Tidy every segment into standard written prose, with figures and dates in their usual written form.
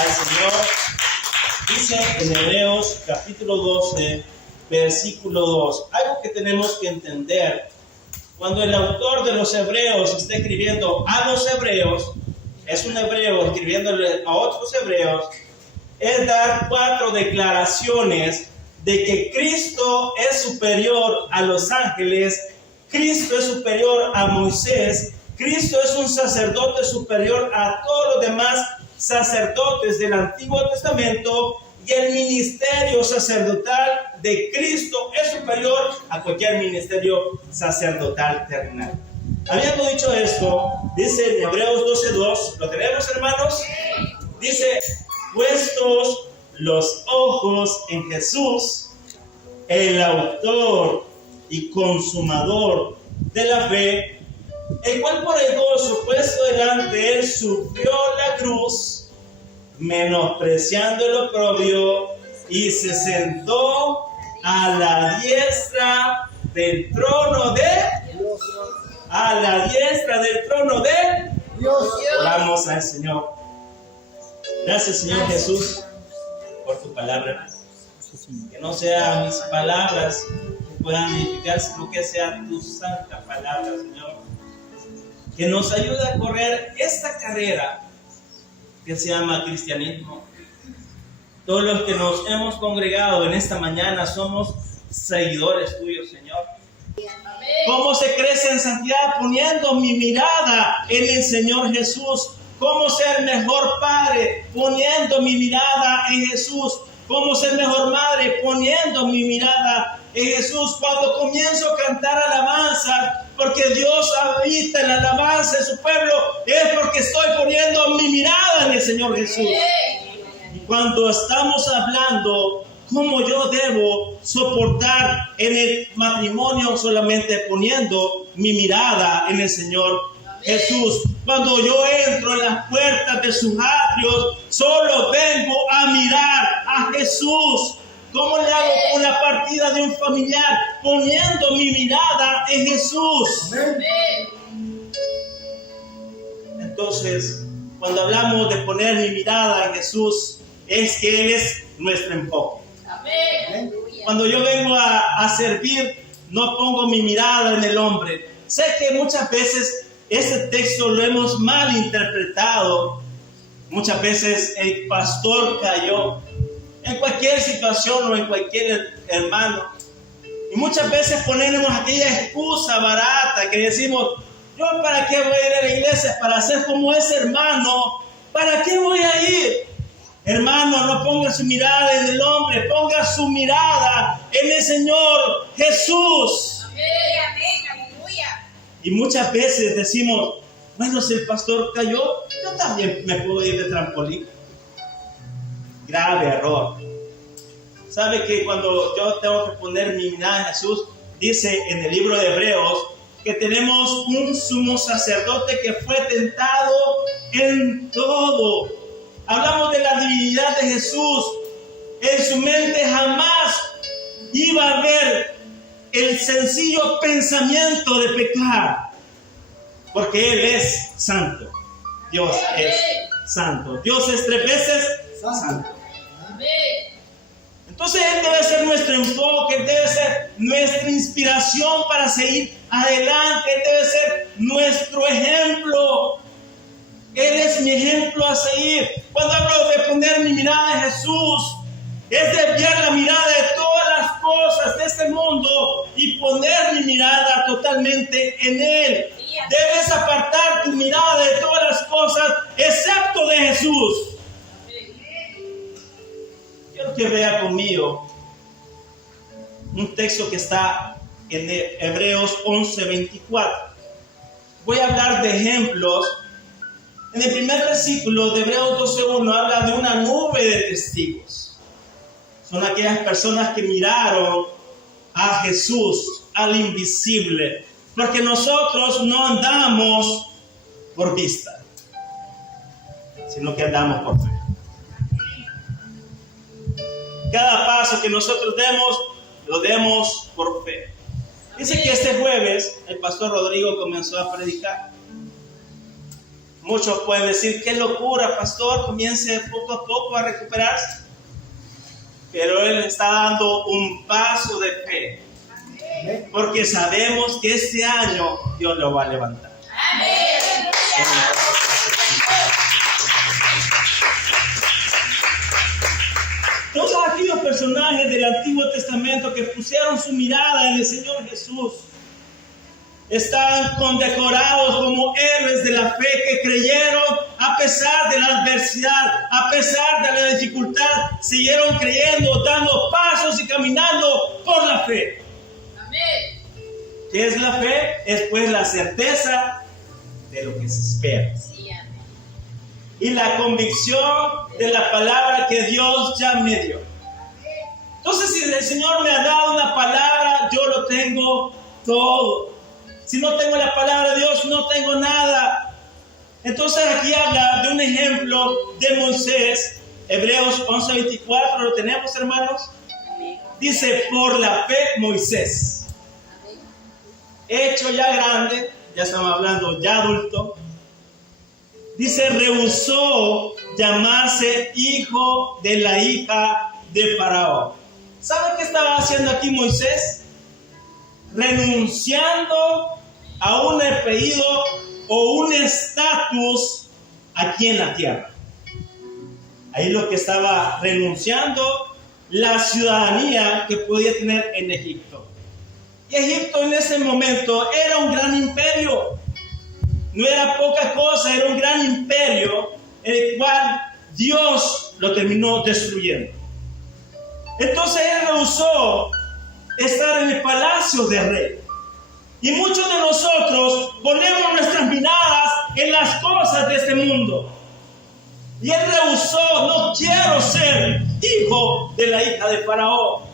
al Señor. Dice en Hebreos capítulo 12, versículo 2, algo que tenemos que entender. Cuando el autor de los Hebreos está escribiendo a los hebreos, es un hebreo escribiéndole a otros hebreos, es dar 4 declaraciones de que Cristo es superior a los ángeles, Cristo es superior a Moisés, Cristo es un sacerdote superior a todos los demás sacerdotes del Antiguo Testamento, y el ministerio sacerdotal de Cristo es superior a cualquier ministerio sacerdotal terrenal. Habiendo dicho esto, dice en Hebreos 12:2, ¿lo tenemos, hermanos? Dice, puestos los ojos en Jesús, el autor y consumador de la fe, el cual por el gozo puesto delante de él sufrió la cruz, menospreciando el oprobio, y se sentó a la diestra del trono de Dios. A la diestra del trono de Dios. Oramos al Señor. Gracias, Señor Jesús, por tu palabra. Que no sean mis palabras que puedan edificar, sino que sea tu santa palabra, Señor, que nos ayude a correr esta carrera que se llama cristianismo. Todos los que nos hemos congregado en esta mañana somos seguidores tuyos, Señor. ¿Cómo se crece en santidad? Poniendo mi mirada en el Señor Jesús. ¿Cómo ser mejor padre? Poniendo mi mirada en Jesús. ¿Cómo ser mejor madre? Poniendo mi mirada en Jesús. Cuando comienzo a cantar alabanza, porque Dios habita en la alabanza de su pueblo, es porque estoy poniendo mi mirada en el Señor Jesús. Y cuando estamos hablando cómo yo debo soportar en el matrimonio, solamente poniendo mi mirada en el Señor Jesús. Cuando yo entro en las puertas de sus atrios, solo vengo a mirar a Jesús. ¿Cómo le hago con la partida de un familiar? Poniendo mi mirada en Jesús. Entonces, cuando hablamos de poner mi mirada en Jesús, es que Él es nuestro enfoque. Cuando yo vengo a servir, no pongo mi mirada en el hombre. Sé que muchas veces este texto lo hemos mal interpretado. Muchas veces el pastor cayó en cualquier situación o en cualquier hermano. Y muchas veces ponemos aquella excusa barata que decimos, yo para qué voy a ir a la iglesia, para ser como ese hermano, ¿para qué voy a ir? Hermano, no ponga su mirada en el hombre, ponga su mirada en el Señor Jesús. Amén, aleluya. Y muchas veces decimos, bueno, si el pastor cayó, yo también me puedo ir de trampolín. Grave error. ¿Sabe que cuando yo tengo que poner mi mirada en Jesús, dice en el libro de Hebreos que tenemos un sumo sacerdote que fue tentado en todo? Hablamos de la divinidad de Jesús. En su mente jamás iba a haber el sencillo pensamiento de pecar, porque Él es santo. Dios es santo. Dios es 3 veces santo. Entonces Él debe ser nuestro enfoque, Él debe ser nuestra inspiración para seguir adelante, Él debe ser nuestro ejemplo. Él es mi ejemplo a seguir. Cuando hablo de poner mi mirada en Jesús, es desviar la mirada de todas las cosas de este mundo y poner mi mirada totalmente en Él. Debes apartar tu mirada de todas las cosas excepto de Jesús. Quiero que vea conmigo un texto que está en Hebreos 11:24. Voy a hablar de ejemplos. En el primer versículo de Hebreos 12:1 habla de una nube de testigos. Son aquellas personas que miraron a Jesús, al invisible, porque nosotros no andamos por vista, sino que andamos por fe. Cada paso que nosotros demos, lo demos por fe. Dice que este jueves el pastor Rodrigo comenzó a predicar. Muchos pueden decir, qué locura, pastor, comience poco a poco a recuperarse. Pero Él está dando un paso de fe. Porque sabemos que este año Dios lo va a levantar. Amén. Todos aquellos personajes del Antiguo Testamento que pusieron su mirada en el Señor Jesús están condecorados como héroes de la fe que creyeron a pesar de la adversidad, a pesar de la dificultad, siguieron creyendo, dando pasos y caminando por la fe. Amén. ¿Qué es la fe? Es pues la certeza de lo que se espera. Sí, amén. Y la convicción de la palabra que Dios ya me dio. Entonces, si el Señor me ha dado una palabra, yo lo tengo todo. Si no tengo la palabra de Dios, no tengo nada. Entonces aquí habla de un ejemplo de Moisés. Hebreos 11:24, ¿lo tenemos, hermanos? Dice, por la fe Moisés, hecho ya grande, ya estamos hablando ya adulto, dice, rehusó llamarse hijo de la hija de Faraón. ¿Sabe qué estaba haciendo aquí Moisés? Renunciando a un apellido o un estatus aquí en la tierra. Ahí lo que estaba renunciando, la ciudadanía que podía tener en Egipto. Y Egipto en ese momento era un gran imperio. No era poca cosa, era un gran imperio en el cual Dios lo terminó destruyendo. Entonces él rehusó estar en el palacio del rey. Y muchos de nosotros ponemos nuestras miradas en las cosas de este mundo. Y él rehusó, no quiero ser hijo de la hija de Faraón.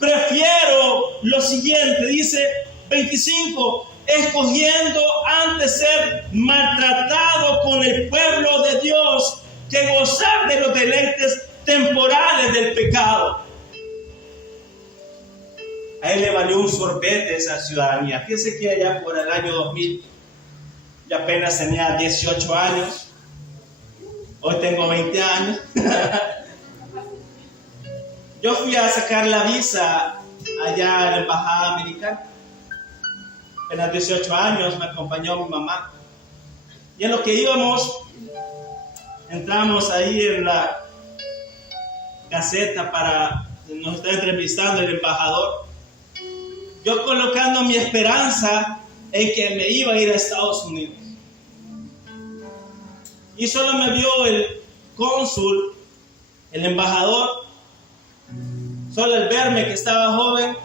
Prefiero lo siguiente, dice 25, escogiendo antes ser maltratado con el pueblo de Dios que gozar de los deleites temporales del pecado. A él le valió un sorbete esa ciudadanía. Fíjense que allá por el año 2000, yo apenas tenía 18 años. Hoy tengo 20 años. Yo fui a sacar la visa allá a la embajada americana. Apenas 18 años, me acompañó mi mamá. Y en lo que íbamos, entramos ahí en la caseta para nos está entrevistando el embajador. Yo colocando mi esperanza en que me iba a ir a Estados Unidos. Y solo me vio el cónsul, el embajador. Solo al verme que estaba joven,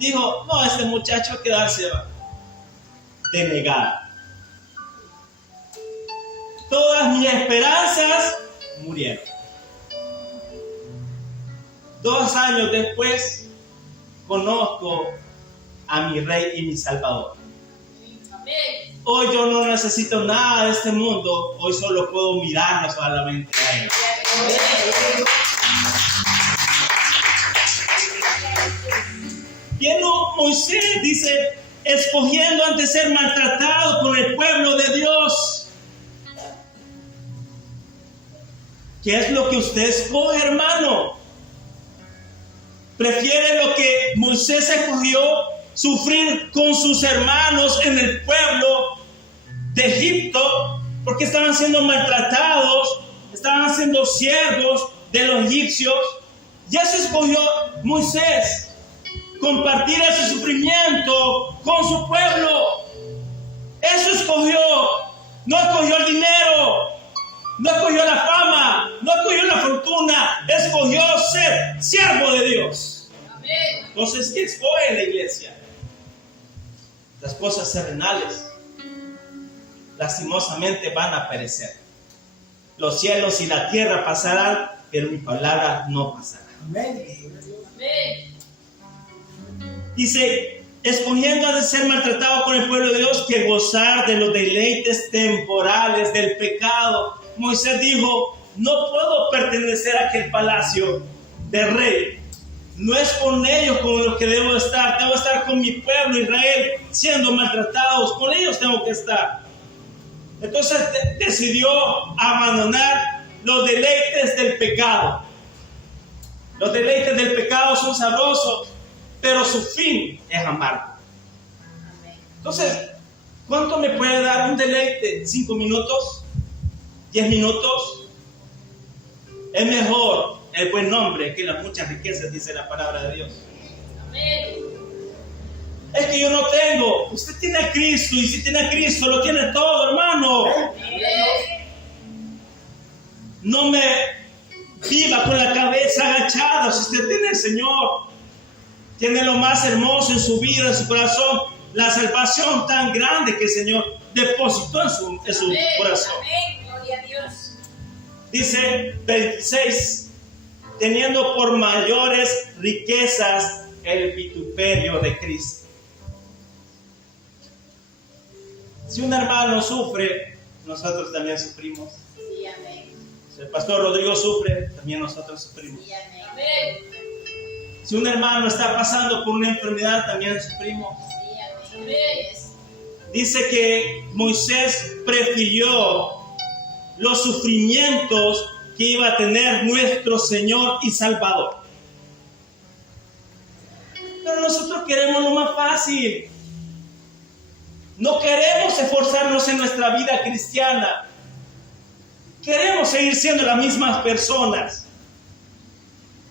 dijo, no, este muchacho quedarse va. Denegada. Todas mis esperanzas murieron. 2 años después, conozco a mi Rey y mi Salvador. Amén. Hoy yo no necesito nada de este mundo, hoy solo puedo mirarlo solamente a Él. Bien, Moisés dice, escogiendo antes ser maltratado por el pueblo de Dios. ¿Qué es lo que usted escoge, hermano? ¿Prefiere lo que Moisés escogió, sufrir con sus hermanos en el pueblo de Egipto, porque estaban siendo maltratados, estaban siendo siervos de los egipcios? Y eso escogió Moisés, compartir ese sufrimiento con su pueblo. Eso escogió. No escogió el dinero, no escogió la fama, no escogió la fortuna, escogió ser siervo de Dios. Amén. Entonces, ¿qué escoge en la iglesia? Las cosas terrenales lastimosamente van a perecer. Los cielos y la tierra pasarán, pero mi palabra no pasará. Amén. Dice, escogiendo de ser maltratado con el pueblo de Dios que gozar de los deleites temporales del pecado. Moisés dijo, no puedo pertenecer a aquel palacio del rey. No es con ellos con los que debo estar con mi pueblo Israel siendo maltratados, con ellos tengo que estar. Entonces decidió abandonar los deleites del pecado. Los deleites del pecado son sabrosos, pero su fin es amargo. Entonces, ¿cuánto me puede dar un deleite? ¿5 minutos? ¿10 minutos? Es mejor el buen nombre que las muchas riquezas, dice la palabra de Dios. Amén. Es que yo no tengo. Usted tiene a Cristo, y si tiene a Cristo lo tiene todo, hermano. Amén. No me viva con la cabeza agachada. Si usted tiene al Señor, tiene lo más hermoso en su vida, en su corazón, la salvación tan grande que el Señor depositó en su corazón. Amén. Gloria a Dios. Dice 26, teniendo por mayores riquezas el vituperio de Cristo. Si un hermano sufre, nosotros también sufrimos. Sí, amén. Si el pastor Rodrigo sufre, también nosotros sufrimos. Sí, amén. Si un hermano está pasando por una enfermedad, también sufrimos. Sí, amén. Dice que Moisés prefirió los sufrimientos que iba a tener nuestro Señor y Salvador. Pero nosotros queremos lo más fácil. No queremos esforzarnos en nuestra vida cristiana. Queremos seguir siendo las mismas personas.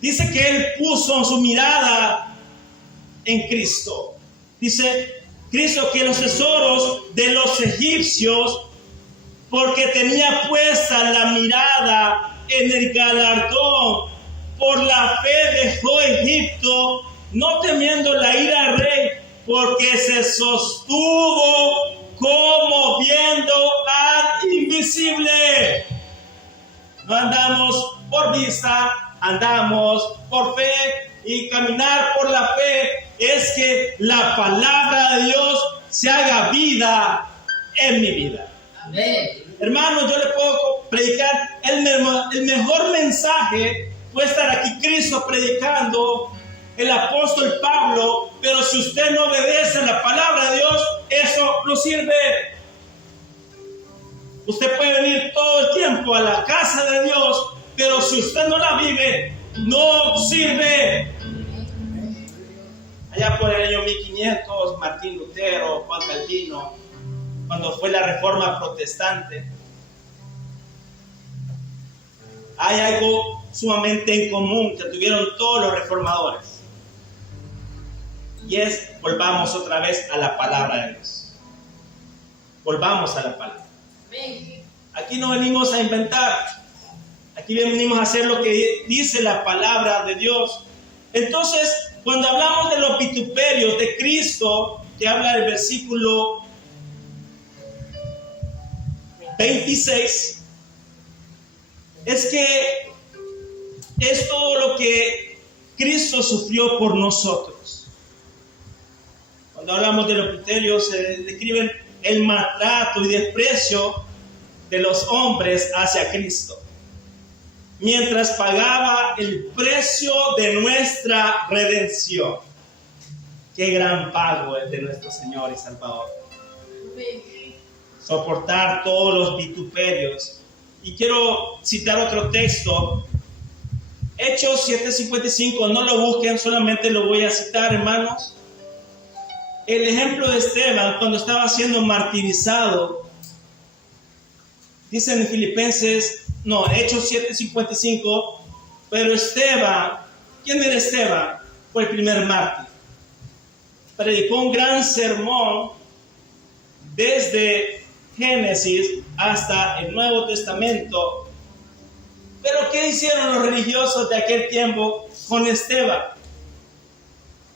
Dice que Él puso su mirada en Cristo. Dice Cristo que los tesoros de los egipcios, porque tenía puesta la mirada en el galardón, por la fe dejó Egipto, no temiendo la ira del rey, porque se sostuvo como viendo al invisible. No andamos por vista, andamos por fe, y caminar por la fe es que la palabra de Dios se haga vida en mi vida. Amén. Hermano, yo le puedo predicar el mejor mensaje. Puede estar aquí Cristo predicando, el apóstol Pablo, pero si usted no obedece a la palabra de Dios, eso no sirve. Usted puede venir todo el tiempo a la casa de Dios, pero si usted no la vive, no sirve. Allá por el año 1500, Martín Lutero, Juan Calvino, cuando fue la reforma protestante, hay algo sumamente en común que tuvieron todos los reformadores, y es: volvamos otra vez a la palabra de Dios. Volvamos a la palabra. Aquí no venimos a inventar, aquí venimos a hacer lo que dice la palabra de Dios. Entonces, cuando hablamos de los vituperios de Cristo, que habla el versículo 26, es que es todo lo que Cristo sufrió por nosotros. Cuando hablamos de los vituperios, se describen el maltrato y desprecio de los hombres hacia Cristo, mientras pagaba el precio de nuestra redención. Qué gran pago es de nuestro Señor y Salvador. Soportar todos los vituperios. Y quiero citar otro texto, Hechos 7:55. No lo busquen, solamente lo voy a citar, hermanos. El ejemplo de Esteban cuando estaba siendo martirizado. Dicen en Hechos 7:55, pero Esteban, ¿quién era Esteban? Fue el primer mártir. Predicó un gran sermón desde Génesis hasta el Nuevo Testamento. Pero ¿qué hicieron los religiosos de aquel tiempo con Esteban?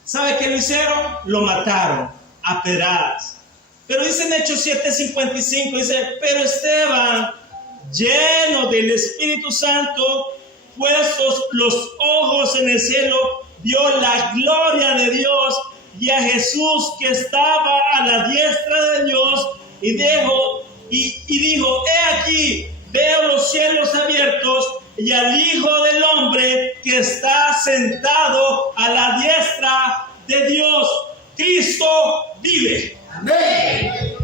¿Sabe qué lo hicieron? Lo mataron a pedradas. Pero dice en Hechos 7:55, dice: pero Esteban, lleno del Espíritu Santo, puestos los ojos en el cielo, vio la gloria de Dios y a Jesús que estaba a la diestra de Dios, y dijo: he aquí, veo los cielos abiertos y al Hijo del Hombre que está sentado a la diestra de Dios. Cristo vive. Amén.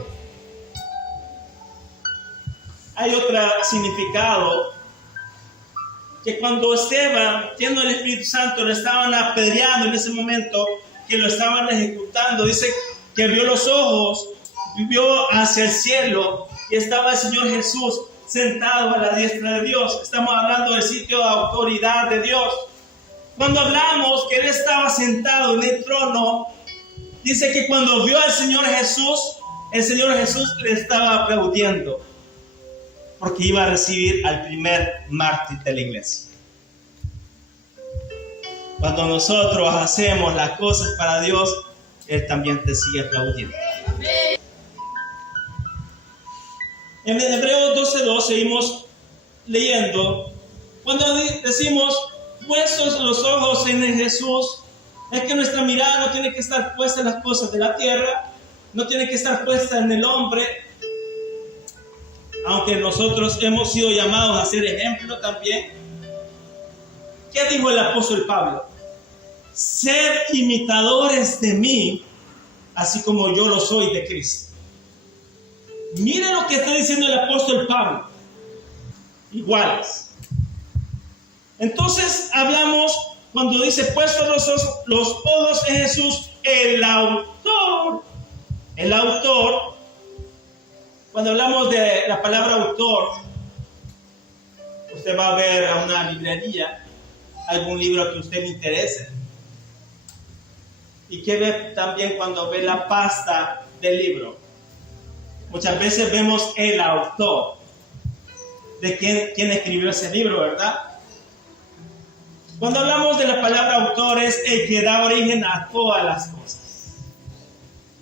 hay otro significado, que cuando Esteban, siendo el Espíritu Santo, lo estaban apedreando en ese momento, que lo estaban ejecutando, dice que abrió los ojos, vio hacia el cielo y estaba el Señor Jesús sentado a la diestra de Dios. Estamos hablando del sitio de autoridad de Dios. Cuando hablamos que Él estaba sentado en el trono, dice que cuando vio al Señor Jesús, el Señor Jesús le estaba aplaudiendo, porque iba a recibir al primer mártir de la iglesia. Cuando nosotros hacemos las cosas para Dios, Él también te sigue aplaudiendo. Amén. En Hebreos 12:2 seguimos leyendo. Cuando decimos puestos los ojos en Jesús, es que nuestra mirada no tiene que estar puesta en las cosas de la tierra, no tiene que estar puesta en el hombre, aunque nosotros hemos sido llamados a ser ejemplo también. ¿Qué dijo el apóstol Pablo? Sed imitadores de mí, así como yo lo soy de Cristo. Mira lo que está diciendo el apóstol Pablo. Iguales. Entonces hablamos, cuando dice puestos los ojos en Jesús, el autor, cuando hablamos de la palabra autor, usted va a ver a una librería, algún libro que a usted le interese. ¿Y qué ve también cuando ve la pasta del libro? Muchas veces vemos el autor, de quién escribió ese libro, ¿verdad? Cuando hablamos de la palabra autor, es el que da origen a todas las cosas.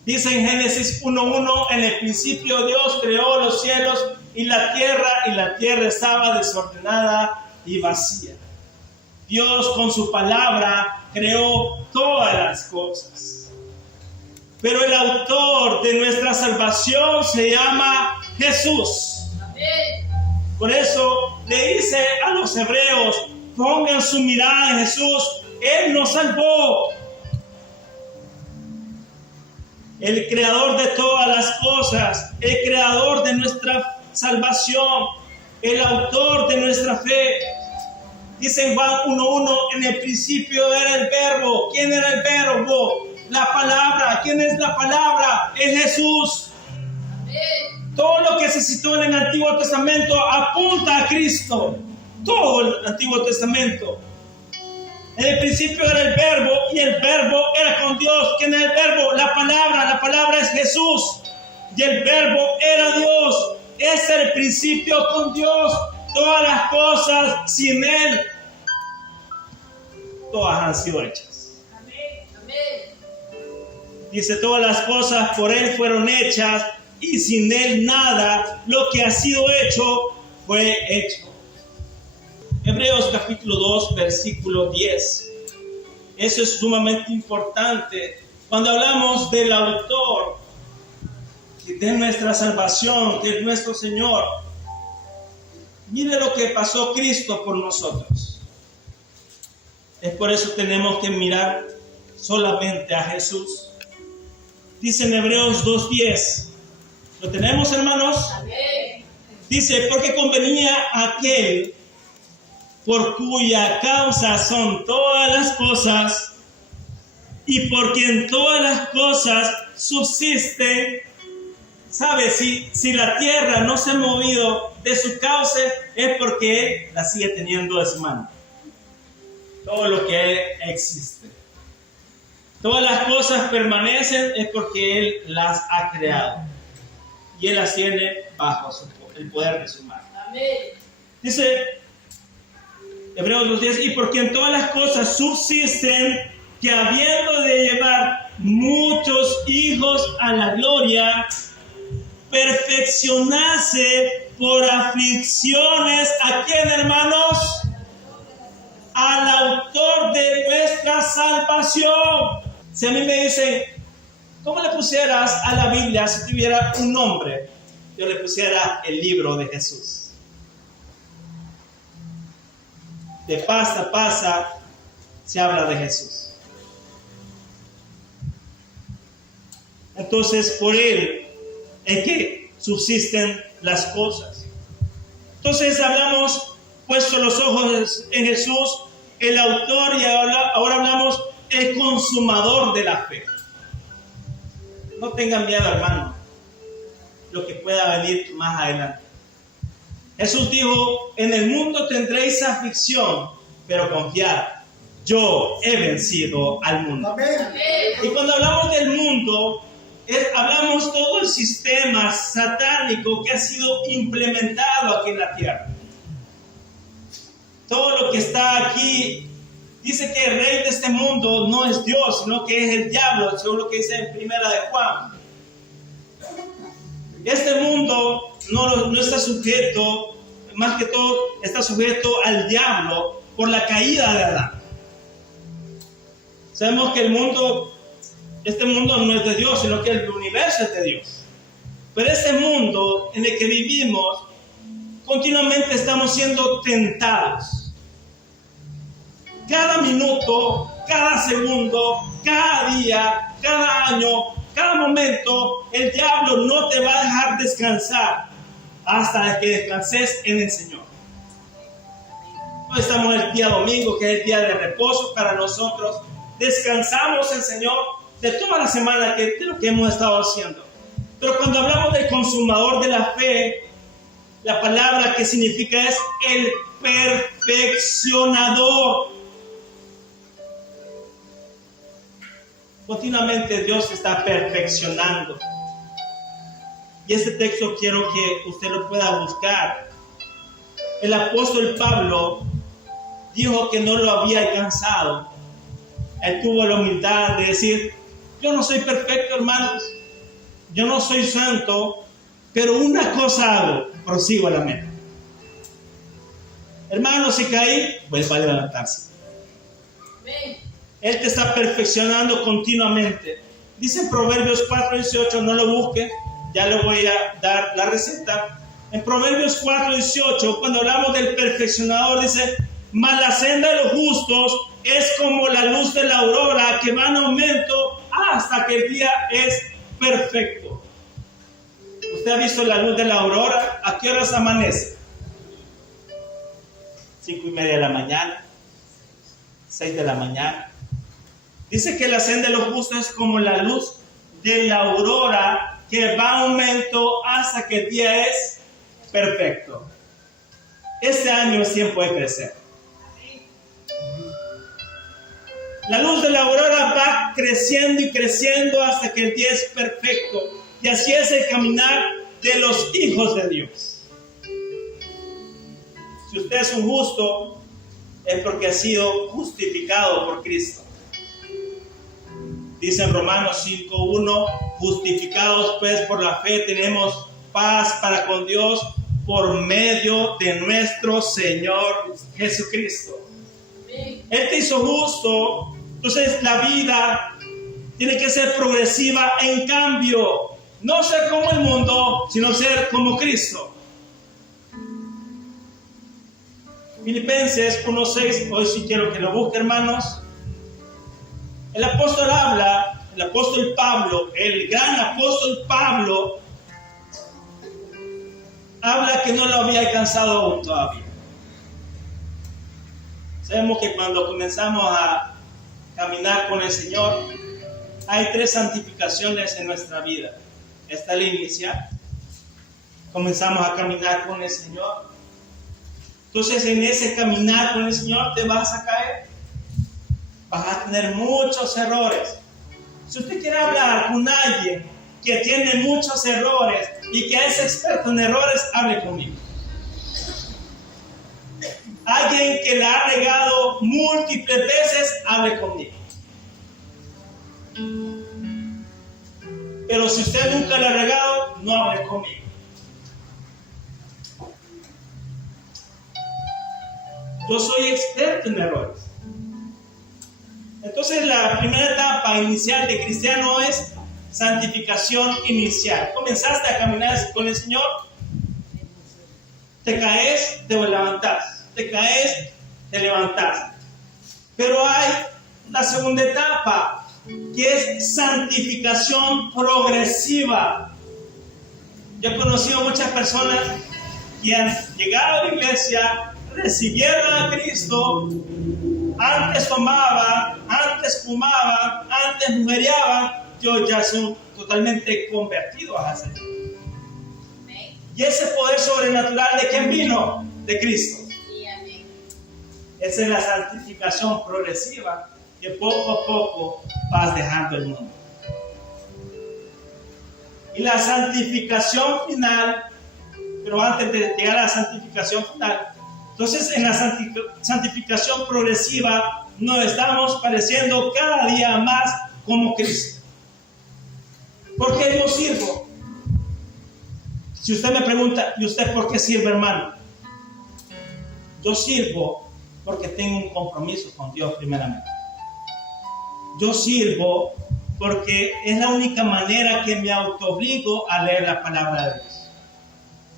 Dice en Génesis 1:1, en el principio Dios creó los cielos y la tierra estaba desordenada y vacía. Dios con su palabra creó todas las cosas. Pero el autor de nuestra salvación se llama Jesús. Amén. Por eso le dice a los hebreos, pongan su mirada en Jesús. Él nos salvó. El creador de todas las cosas, el creador de nuestra salvación, el autor de nuestra fe. Dice en Juan 1:1, en el principio era el verbo. ¿Quién era el verbo? La palabra. ¿Quién es la palabra? Es Jesús. Amén. Todo lo que se citó en el Antiguo Testamento apunta a Cristo. Todo el Antiguo Testamento. En el principio era el verbo y el verbo era con Dios. ¿Quién es el verbo? La palabra es Jesús. Y el verbo era Dios. Es el principio con Dios. Todas las cosas sin Él, todas han sido hechas. Amén. Amén. Dice, todas las cosas por Él fueron hechas y sin Él nada, lo que ha sido hecho, fue hecho. Hebreos capítulo 2, versículo 10. Eso es sumamente importante. Cuando hablamos del autor de nuestra salvación, que es nuestro Señor, mire lo que pasó Cristo por nosotros. Es por eso tenemos que mirar solamente a Jesús. Dice en Hebreos 2:10. ¿Lo tenemos, hermanos? Amén. Dice, porque convenía aquel por cuya causa son todas las cosas y por quien todas las cosas subsisten. ¿Sabe? Si la tierra no se ha movido de su cauce, es porque Él la sigue teniendo de su mano. Todo lo que existe. Todas las cosas permanecen, es porque Él las ha creado. Y Él las tiene bajo el poder de su mano. Amén. Dice Hebreos 2:10, y por quien todas las cosas subsisten, que habiendo de llevar muchos hijos a la gloria, perfeccionarse por aflicciones. ¿A quién, hermanos? Al autor de nuestra salvación. Si a mí me dicen, ¿cómo le pusieras a la Biblia si tuviera un nombre? Yo le pusiera el libro de Jesús. De pasta a pasta se habla de Jesús. Entonces, por Él es que subsisten las cosas. Entonces hablamos, puesto los ojos en Jesús, el autor, y ahora hablamos el consumador de la fe. No tengan miedo, hermano, lo que pueda venir más adelante. Jesús dijo, en el mundo tendréis aflicción, pero confiad, yo he vencido al mundo. Amén. Y cuando hablamos del mundo, hablamos todo el sistema satánico que ha sido implementado aquí en la tierra. Todo lo que está aquí, dice que el rey de este mundo no es Dios, sino que es el diablo, según lo que dice en Primera de Juan. Este mundo no está sujeto, más que todo, está sujeto al diablo por la caída de Adán. Sabemos que este mundo no es de Dios, sino que el universo es de Dios. Pero este mundo en el que vivimos, continuamente estamos siendo tentados. Cada minuto, cada segundo, cada día, cada año, cada momento, el diablo no te va a dejar descansar hasta que descanses en el Señor. Hoy estamos el día domingo, que es el día de reposo para nosotros. Descansamos el Señor de toda la semana de lo que hemos estado haciendo. Pero cuando hablamos del consumador de la fe, la palabra que significa es el perfeccionador. Continuamente Dios está perfeccionando. Y este texto quiero que usted lo pueda buscar. El apóstol Pablo dijo que no lo había alcanzado. Él tuvo la humildad de decir, yo no soy perfecto, hermanos. Yo no soy santo, pero una cosa hago, prosigo a la meta. Hermano, si caí, vuelva a levantarse. Amén. Él te está perfeccionando continuamente. Dice en Proverbios 4:18, no lo busque, ya le voy a dar la receta. En Proverbios 4:18, cuando hablamos del perfeccionador, dice, mas la senda de los justos es como la luz de la aurora que va en aumento hasta que el día es perfecto. ¿Usted ha visto la luz de la aurora? ¿A qué horas amanece? 5:30 de la mañana, 6 de la mañana. Dice que la senda de los justos es como la luz de la aurora que va en aumento hasta que el día es perfecto. Este año es tiempo de crecer. La luz de la aurora va creciendo y creciendo hasta que el día es perfecto. Y así es el caminar de los hijos de Dios. Si usted es un justo, es porque ha sido justificado por Cristo. Dice en Romanos 5:1, justificados pues por la fe tenemos paz para con Dios por medio de nuestro Señor Jesucristo. Él te hizo justo, entonces la vida tiene que ser progresiva en cambio. No ser como el mundo, sino ser como Cristo. Filipenses 1:6, hoy sí quiero que lo busque, hermanos. El apóstol Pablo, el gran apóstol Pablo, habla que no lo había alcanzado aún todavía. Sabemos que cuando comenzamos a caminar con el Señor, hay 3 santificaciones en nuestra vida. Esta es la inicial. Comenzamos a caminar con el Señor. Entonces, en ese caminar con el Señor te vas a caer. Vas a tener muchos errores. Si usted quiere hablar con alguien que tiene muchos errores y que es experto en errores, hable conmigo. Alguien que la ha regado múltiples veces, hable conmigo. Pero si usted nunca la ha regado, no hable conmigo. Yo soy experto en errores. Entonces la primera etapa inicial de cristiano es santificación inicial. Comenzaste a caminar con el Señor, te caes, te levantas, te caes, te levantas. Pero hay la segunda etapa, que es santificación progresiva. Yo he conocido muchas personas quien llegaron a la iglesia, recibieron a Cristo, antes tomaban, antes fumaban, antes mujeriaban, ellos ya son totalmente convertidos a Señor. Y ese poder sobrenatural, ¿de quién vino? De Cristo. Esa es la santificación progresiva, que poco a poco vas dejando el mundo. Y la santificación final, pero antes de llegar a la santificación final, entonces en la santificación progresiva nos estamos pareciendo cada día más como Cristo. ¿Por qué yo sirvo? Si usted me pregunta, ¿y usted por qué sirve, hermano? Yo sirvo porque tengo un compromiso con Dios primeramente. Yo sirvo porque es la única manera que me autoobligo a leer la palabra de Dios.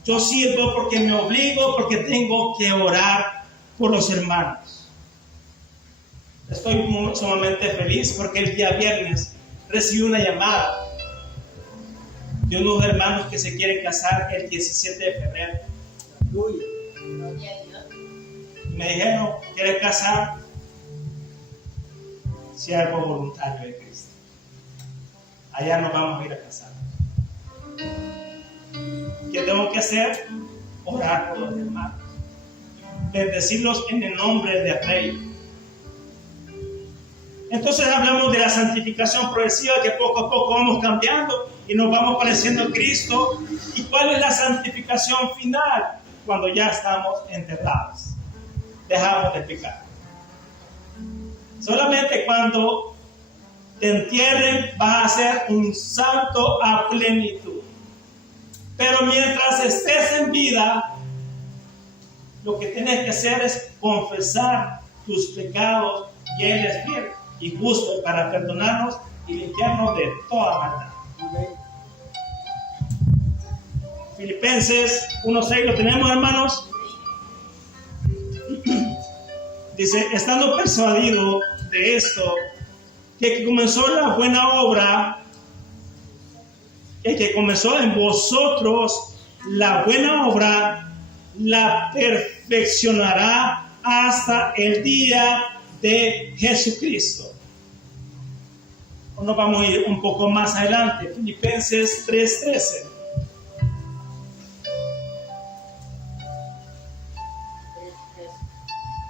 Yo sirvo porque me obligo, porque tengo que orar por los hermanos. Estoy sumamente feliz porque el día viernes recibí una llamada de unos hermanos que se quieren casar el 17 de febrero. Me dijeron, ¿quieres casar? Siervo voluntario de Cristo. Allá nos vamos a ir a casar. ¿Qué tengo que hacer? Orar por los hermanos. Bendecirlos en el nombre del Rey. Entonces hablamos de la santificación progresiva, que poco a poco vamos cambiando y nos vamos pareciendo a Cristo. ¿Y cuál es la santificación final? Cuando ya estamos enterrados. Dejamos de pecar. Solamente cuando te entierren vas a ser un santo a plenitud. Pero mientras estés en vida, lo que tienes que hacer es confesar tus pecados, y Él es fiel y justo para perdonarnos y limpiarnos de toda maldad. Filipenses 1:6, ¿lo tenemos, hermanos? Dice, estando persuadido de esto, que comenzó la buena obra, el que comenzó en vosotros la buena obra, la perfeccionará hasta el día de Jesucristo. Nos vamos a ir un poco más adelante, Filipenses 3:13.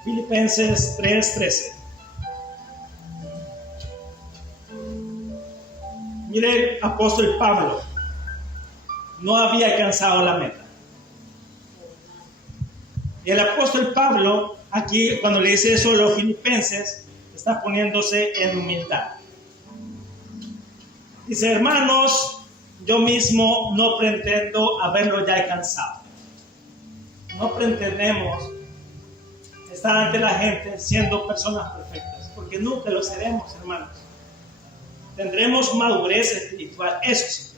Filipenses 3:13. Mire, el apóstol Pablo no había alcanzado la meta. Y el apóstol Pablo, aquí cuando le dice eso a los filipenses, está poniéndose en humildad. Dice, hermanos, yo mismo no pretendo haberlo ya alcanzado. No pretendemos estar ante la gente siendo personas perfectas, porque nunca lo seremos, hermanos. Tendremos madurez espiritual, eso sí.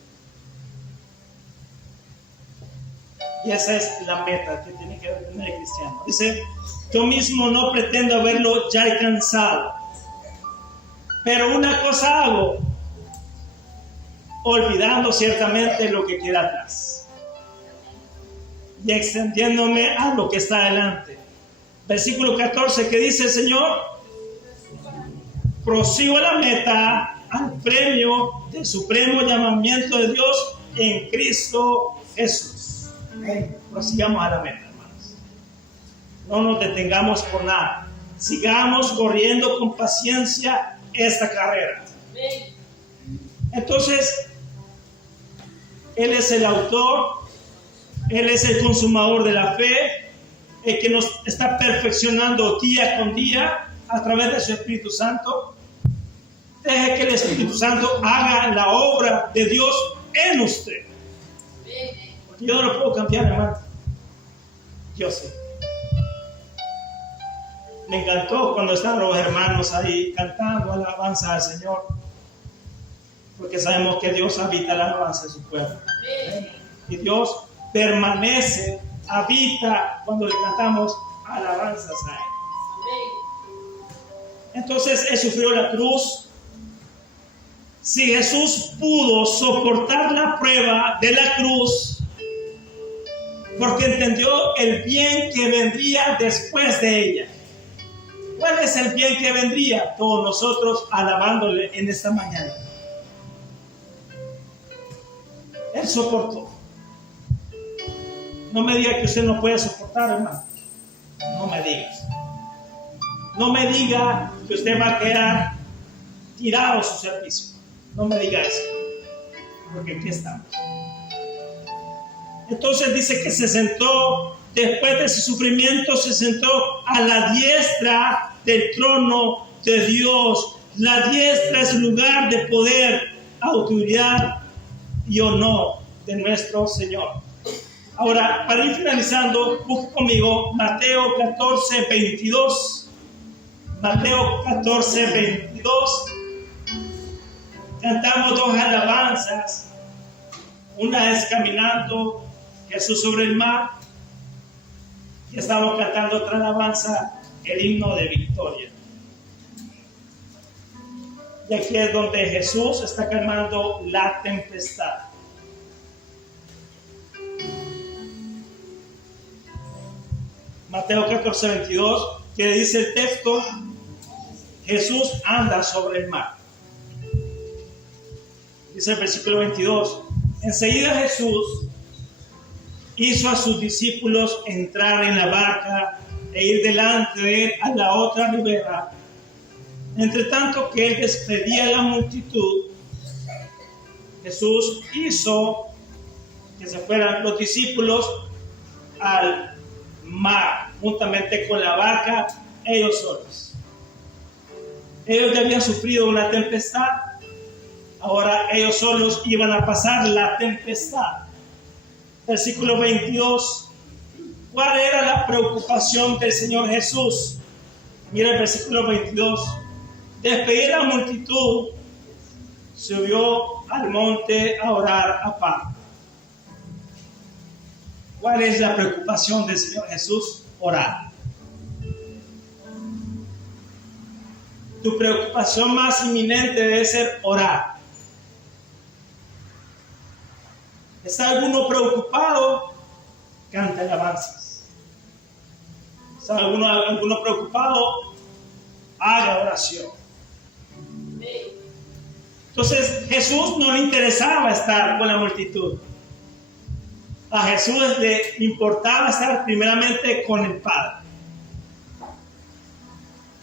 Y esa es la meta que tiene que tener el cristiano. Dice, yo mismo no pretendo haberlo ya alcanzado, pero una cosa hago, olvidando ciertamente lo que queda atrás y extendiéndome a lo que está adelante. Versículo 14, que dice el Señor, prosigo a la meta, al premio del supremo llamamiento de Dios en Cristo Jesús. Prosigamos a la meta, hermanos. No nos detengamos por nada. Sigamos corriendo con paciencia esta carrera. Entonces, Él es el autor, Él es el consumador de la fe, el que nos está perfeccionando día con día a través de su Espíritu Santo. Deje que el Espíritu Santo haga la obra de Dios en usted. Porque yo no lo puedo cambiar, hermano. Yo sé. Me encantó cuando estaban los hermanos ahí cantando alabanza al Señor. Porque sabemos que Dios habita la alabanza de su pueblo. Y Dios permanece, habita cuando le cantamos alabanzas a Él. Entonces Él sufrió la cruz. Si Jesús pudo soportar la prueba de la cruz, porque entendió el bien que vendría después de ella. ¿Cuál es el bien que vendría? Todos nosotros alabándole en esta mañana. Él soportó. No me diga que usted no puede soportar, hermano. No me digas. No me diga que usted va a quedar tirado a su servicio. No me diga eso. Porque aquí estamos. Entonces dice que se sentó, después de ese sufrimiento, se sentó a la diestra del trono de Dios. La diestra es lugar de poder, autoridad y honor de nuestro Señor. Ahora, para ir finalizando, busque conmigo Mateo 14, 22. Mateo 14, 22. Cantamos dos alabanzas. Una es caminando Jesús sobre el mar. Y estamos cantando otra alabanza, el himno de victoria. Y aquí es donde Jesús está calmando la tempestad. Mateo 14, 22, que dice el texto, Jesús anda sobre el mar. Dice el versículo 22, enseguida Jesús hizo a sus discípulos entrar en la barca e ir delante de él a la otra ribera. Entre tanto que él despedía a la multitud, Jesús hizo que se fueran los discípulos al mar, juntamente con la barca, ellos solos. Ellos ya habían sufrido una tempestad, ahora ellos solos iban a pasar la tempestad. Versículo 22. ¿Cuál era la preocupación del Señor Jesús? Mira el versículo 22. Despedir a la multitud, subió al monte a orar aparte. ¿Cuál es la preocupación del Señor Jesús? Orar. Tu preocupación más inminente debe ser orar. ¿Está alguno preocupado? Canta alabanzas. ¿Está alguno preocupado? Haga oración. Entonces Jesús no le interesaba estar con la multitud. A Jesús le importaba estar primeramente con el Padre.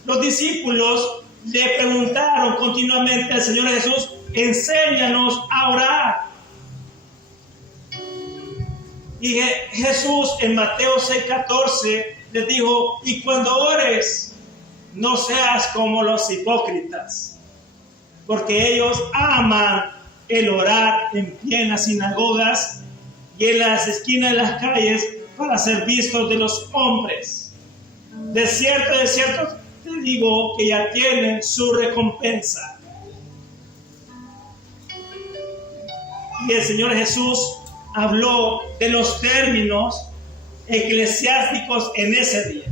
Los discípulos le preguntaron continuamente al Señor Jesús, enséñanos a orar. Y Jesús en Mateo 6:14 les dijo, y cuando ores, no seas como los hipócritas, porque ellos aman el orar en pie en las sinagogas y en las esquinas de las calles para ser vistos de los hombres. De cierto te digo que ya tienen su recompensa. Y el Señor Jesús habló de los términos eclesiásticos en ese día.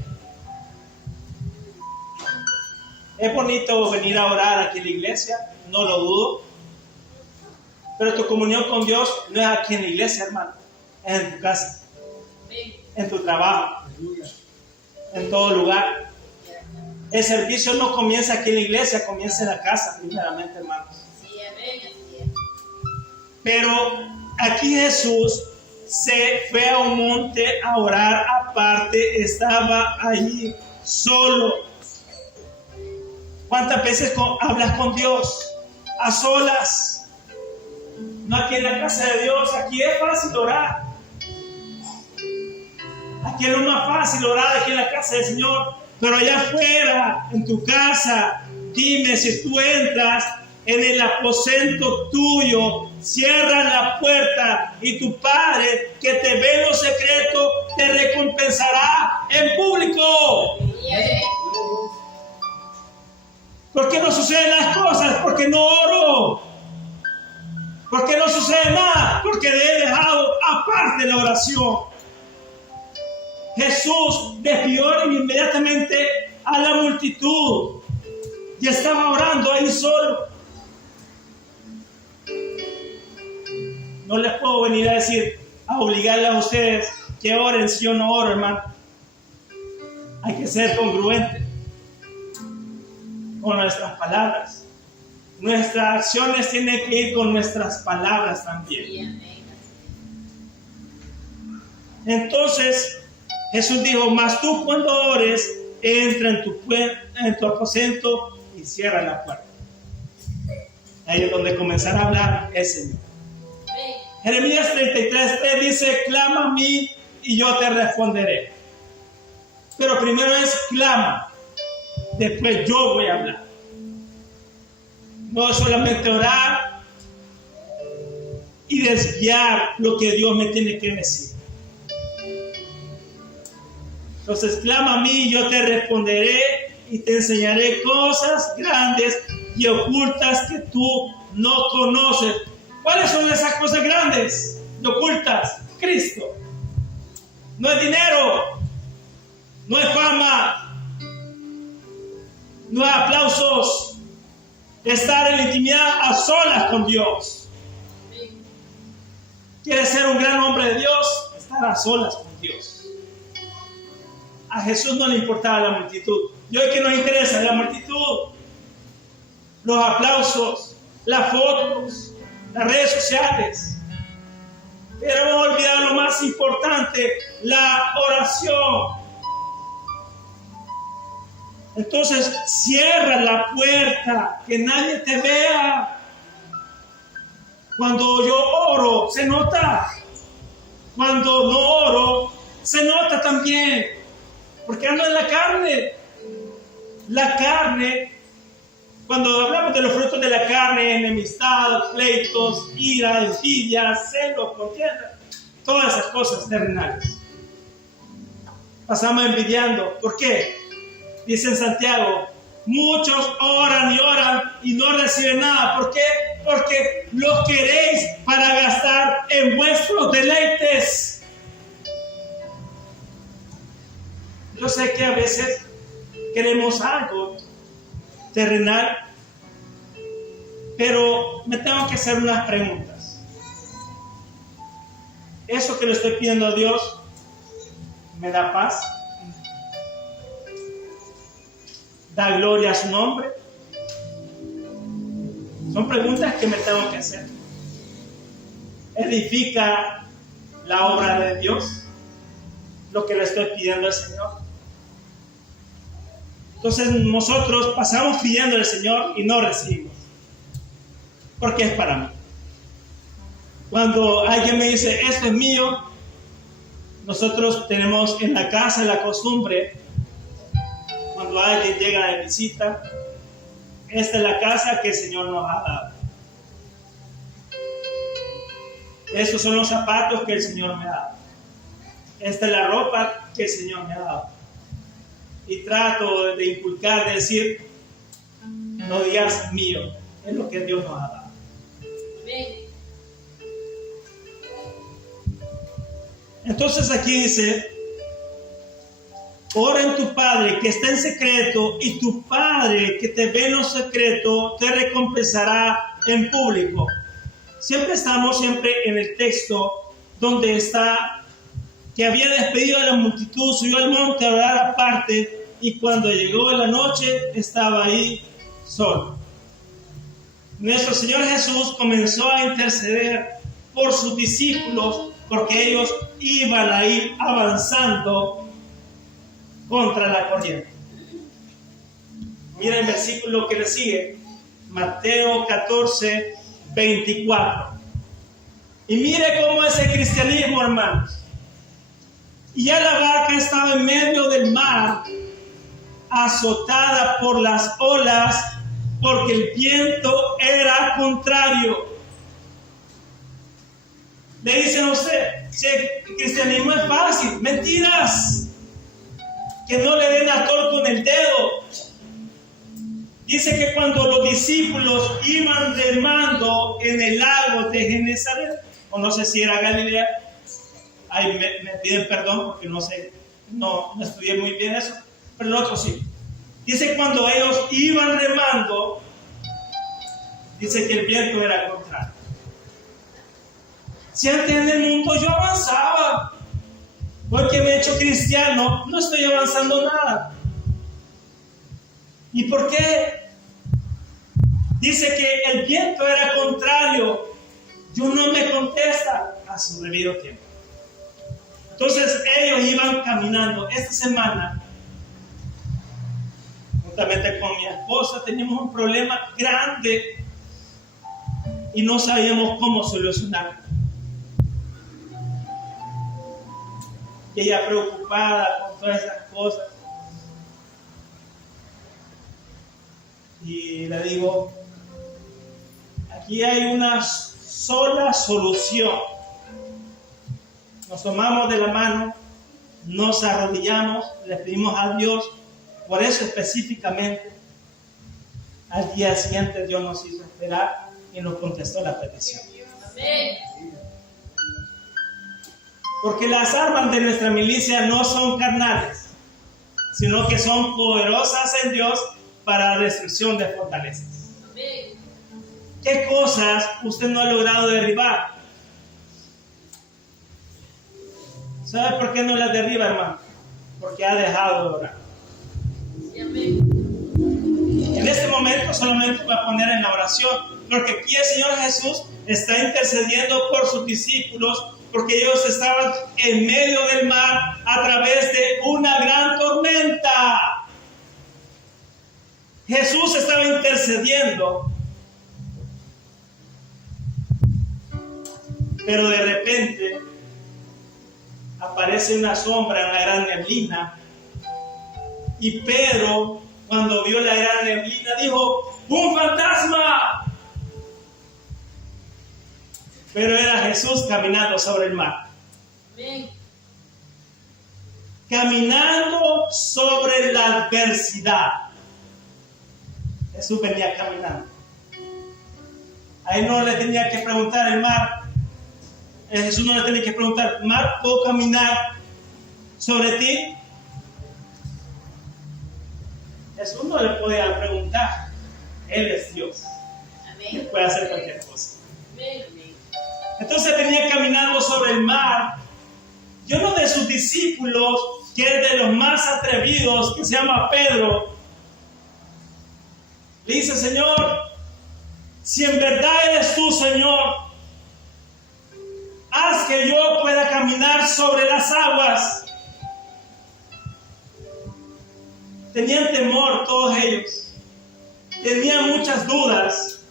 Es bonito venir a orar aquí en la iglesia, no lo dudo. Pero tu comunión con Dios no es aquí en la iglesia, hermano. Es en tu casa, en tu trabajo, en todo lugar. El servicio no comienza aquí en la iglesia, comienza en la casa, primeramente, hermanos. Pero aquí Jesús se fue a un monte a orar aparte, estaba allí solo. ¿Cuántas veces hablas con Dios a solas? No aquí en la casa de Dios, aquí es fácil orar. Aquí es lo más fácil orar, aquí en la casa del Señor. Pero allá afuera, en tu casa, dime si tú entras en el aposento tuyo, cierras la puerta y tu Padre que te ve en lo secreto te recompensará en público. ¿Por qué no suceden las cosas? Porque no oro. ¿Por qué no sucede nada? Porque he dejado aparte la oración. Jesús despidió inmediatamente a la multitud y estaba orando ahí solo. No les puedo venir a decir, a obligarles a ustedes que oren si yo no oro, hermano. Hay que ser congruente con nuestras palabras. Nuestras acciones tienen que ir con nuestras palabras también. Entonces, Jesús dijo, mas tú cuando ores, entra en tu aposento y cierra la puerta. Ahí es donde comenzará a hablar el Señor. Jeremías 33:3 dice, clama a mí y yo te responderé. Pero primero es clama, después yo voy a hablar. No es solamente orar y desviar lo que Dios me tiene que decir. Entonces clama a mí y yo te responderé y te enseñaré cosas grandes y ocultas que tú no conoces. ¿Cuáles son esas cosas grandes y ocultas? Cristo. No es dinero, no es fama, no es aplausos, estar en intimidad a solas con Dios. ¿Quieres ser un gran hombre de Dios? Estar a solas con Dios. A Jesús no le importaba la multitud. Y hoy que nos interesa la multitud, los aplausos, las fotos, las redes sociales. Pero hemos olvidado lo más importante, la oración. Entonces cierra la puerta, que nadie te vea. Cuando yo oro, se nota. Cuando no oro, se nota también. Porque ando en la carne. La carne, cuando hablamos de los frutos de la carne, enemistad, pleitos, ira, envidia, celos, contienda, todas esas cosas terrenales. Pasamos envidiando. ¿Por qué? Dice en Santiago, muchos oran y no reciben nada. ¿Por qué? Porque los queréis para gastar en vuestros deleites. Yo sé que a veces queremos algo terrenal, pero me tengo que hacer unas preguntas. ¿Eso que le estoy pidiendo a Dios me da paz? ¿Da gloria a su nombre? Son preguntas que me tengo que hacer. ¿Edifica la obra de Dios lo que le estoy pidiendo al Señor? Entonces nosotros pasamos pidiendo al Señor y no recibimos, porque es para mí. Cuando alguien me dice, esto es mío, nosotros tenemos en la casa la costumbre, cuando alguien llega de visita, esta es la casa que el Señor nos ha dado. Estos son los zapatos que el Señor me ha dado. Esta es la ropa que el Señor me ha dado. Y trato de inculcar, de decir, no digas mío, es lo que Dios nos ha dado. Entonces aquí dice, ora en tu Padre que está en secreto, y tu Padre que te ve en lo secreto te recompensará en público. Estamos en el texto donde está que había despedido a la multitud, subió al monte a orar aparte, y cuando llegó la noche estaba ahí solo. Nuestro Señor Jesús comenzó a interceder por sus discípulos, porque ellos iban a ir avanzando contra la corriente. Mira el versículo que le sigue, Mateo 14:24. Y mire cómo es el cristianismo, hermanos. Y ya la barca estaba en medio del mar, azotada por las olas, porque el viento era contrario. Le dicen a usted, si el cristianismo es fácil, mentiras. Que no le den a todo con el dedo. Dice que cuando los discípulos iban remando en el lago de Genesaret, o no sé si era Galilea, ahí me piden perdón porque no sé, no estudié muy bien eso, pero lo otro sí. Dice cuando ellos iban remando, dice que el viento era contrario. Si antes en el mundo yo avanzaba, Hoy que me he hecho cristiano, no estoy avanzando nada. ¿Y por qué? Dice que el viento era contrario. Dios no me contesta a su debido tiempo. Entonces ellos iban caminando. Esta semana, juntamente con mi esposa, teníamos un problema grande y no sabíamos cómo solucionarlo. Y ella preocupada con todas esas cosas. Y le digo, aquí hay una sola solución. Nos tomamos de la mano, nos arrodillamos, le pedimos a Dios. Por eso específicamente, al día siguiente Dios nos hizo esperar y nos contestó la petición. Amén. Porque las armas de nuestra milicia no son carnales, sino que son poderosas en Dios para la destrucción de fortalezas. Amén. ¿Qué cosas usted no ha logrado derribar? ¿Sabe por qué no las derriba, hermano? Porque ha dejado de orar. Sí, amén. En este momento solamente voy a poner en la oración, porque aquí el Señor Jesús está intercediendo por sus discípulos, porque ellos estaban en medio del mar a través de una gran tormenta. Jesús estaba intercediendo, pero de repente aparece una sombra, una gran neblina, y Pedro, cuando vio la gran neblina, dijo: ¡un fantasma! Pero era Jesús caminando sobre el mar. Amén. Caminando sobre la adversidad. Jesús venía caminando. Ahí no le tenía que preguntar el mar. Jesús no le tenía que preguntar: mar, ¿puedo caminar sobre ti? Jesús no le podía preguntar. Él es Dios. Amén. Él puede hacer cualquier cosa. Amén. Entonces venía caminando sobre el mar. Y uno de sus discípulos, que es de los más atrevidos, que se llama Pedro, le dice: Señor, si en verdad eres tú, Señor, haz que yo pueda caminar sobre las aguas. Tenían temor todos ellos. Tenían muchas dudas.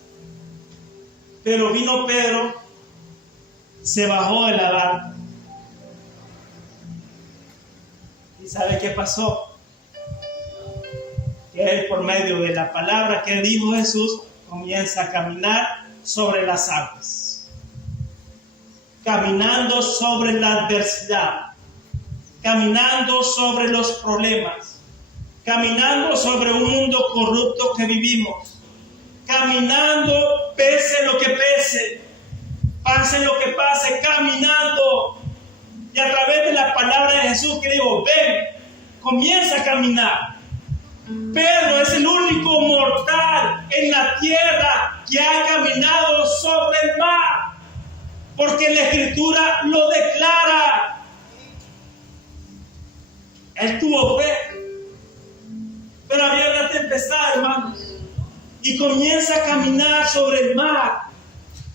Pero vino Pedro, se bajó de la barca. ¿Y sabe qué pasó? Que él, por medio de la palabra que dijo Jesús, comienza a caminar sobre las aguas. Caminando sobre la adversidad. Caminando sobre los problemas. Caminando sobre un mundo corrupto que vivimos. Caminando pese lo que pese. Pase lo que pase, caminando. Y a través de la palabra de Jesús que digo: ven, comienza a caminar. Pedro es el único mortal en la tierra que ha caminado sobre el mar, porque la Escritura lo declara. Él tuvo fe, pero había una tempestad, hermanos, y comienza a caminar sobre el mar.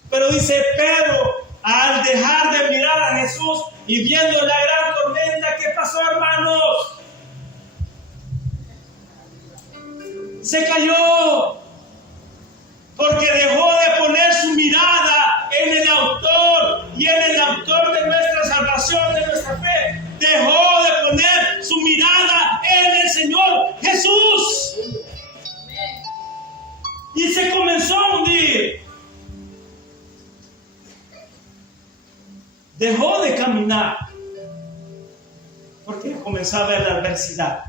Pero dice Pedro, al dejar de mirar a Jesús y viendo la gran tormenta, ¿qué pasó, hermanos? Se cayó, porque dejó de poner su mirada en el autor y en el autor de nuestra salvación, de nuestra fe. Dejó de poner su mirada en el Señor Jesús. Y se comenzó a hundir. Dejó de caminar porque comenzó a ver la adversidad.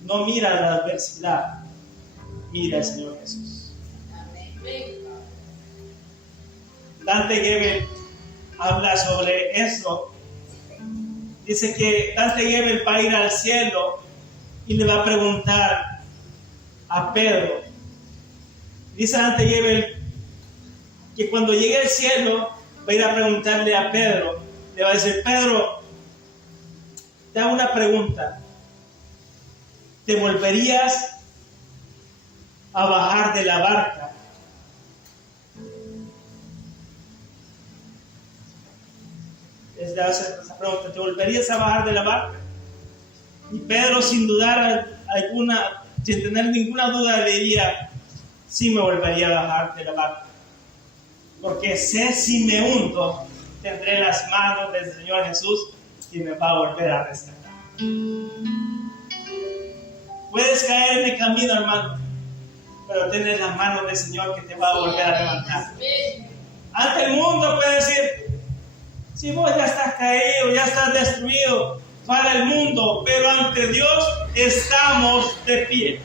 No mira la adversidad, mira al Señor Jesús. Amén. Dante Gebel habla sobre eso. Dice que Dante Gebel va a ir al cielo y le va a preguntar a Pedro. Dice Dante Gebel que cuando llegue al cielo va a ir a preguntarle a Pedro, le va a decir: Pedro, te hago una pregunta. ¿Te volverías a bajar de la barca? Les da esa pregunta: ¿te volverías a bajar de la barca? Y Pedro, sin dudar alguna, sin tener ninguna duda, le diría: sí, me volvería a bajar de la barca, porque sé, si me hundo, tendré las manos del Señor Jesús y me va a volver a rescatar. Puedes caer en el camino, hermano, pero tienes las manos del Señor que te va a volver a levantar. Ante el mundo puede decir: si vos ya estás caído, ya estás destruido, para el mundo, pero ante Dios estamos de pie.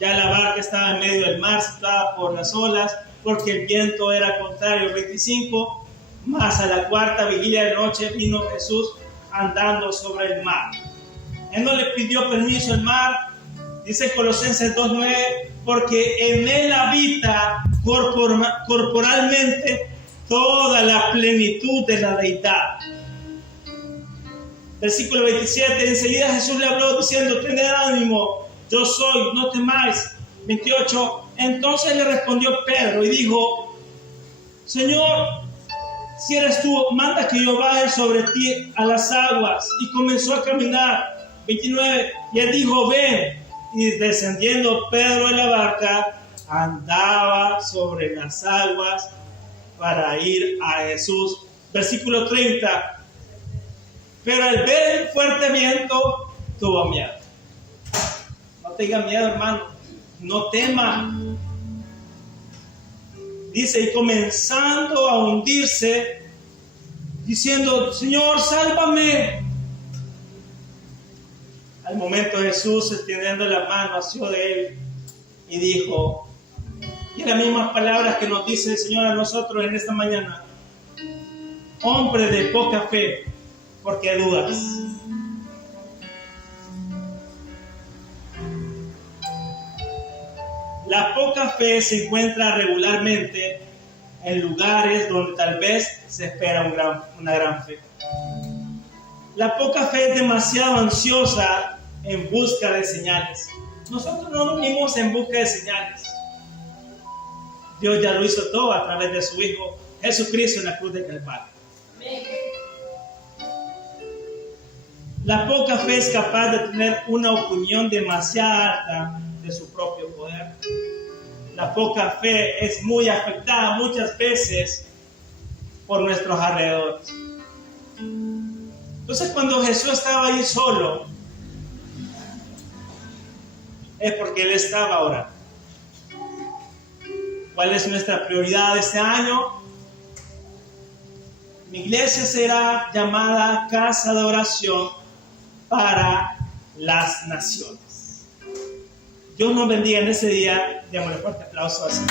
Ya la barca estaba en medio del mar, estaba por las olas, porque el viento era contrario. 25, más a la cuarta vigilia de noche vino Jesús andando sobre el mar. Él no le pidió permiso al mar, dice Colosenses 2:9, porque en él habita corporalmente toda la plenitud de la deidad. Versículo 27, enseguida Jesús le habló diciendo: tened ánimo, yo soy, no temáis. 28, entonces le respondió Pedro y dijo: Señor, si eres tú, manda que yo baje sobre ti a las aguas. Y comenzó a caminar. 29, y él dijo: ven. Y descendiendo Pedro de la barca, andaba sobre las aguas para ir a Jesús. Versículo 30, pero al ver el fuerte viento, tuvo miedo. No tenga miedo, hermano, no tema. Dice: y comenzando a hundirse, diciendo: Señor, sálvame. Al momento Jesús, extendiendo la mano, asió de él y dijo, y las mismas palabras que nos dice el Señor a nosotros en esta mañana: hombre de poca fe, ¿por qué dudas? La poca fe se encuentra regularmente en lugares donde tal vez se espera una gran fe. La poca fe es demasiado ansiosa en busca de señales. Nosotros no venimos en busca de señales. Dios ya lo hizo todo a través de su Hijo Jesucristo en la cruz de Calvario. La poca fe es capaz de tener una opinión demasiado alta de su propio poder. La poca fe es muy afectada muchas veces por nuestros alrededores. Entonces, cuando Jesús estaba ahí solo, es porque Él estaba orando. ¿Cuál es nuestra prioridad este año? Mi iglesia será llamada Casa de Oración para las Naciones. Dios nos bendiga en ese día. Démosle fuerte aplauso al Señor.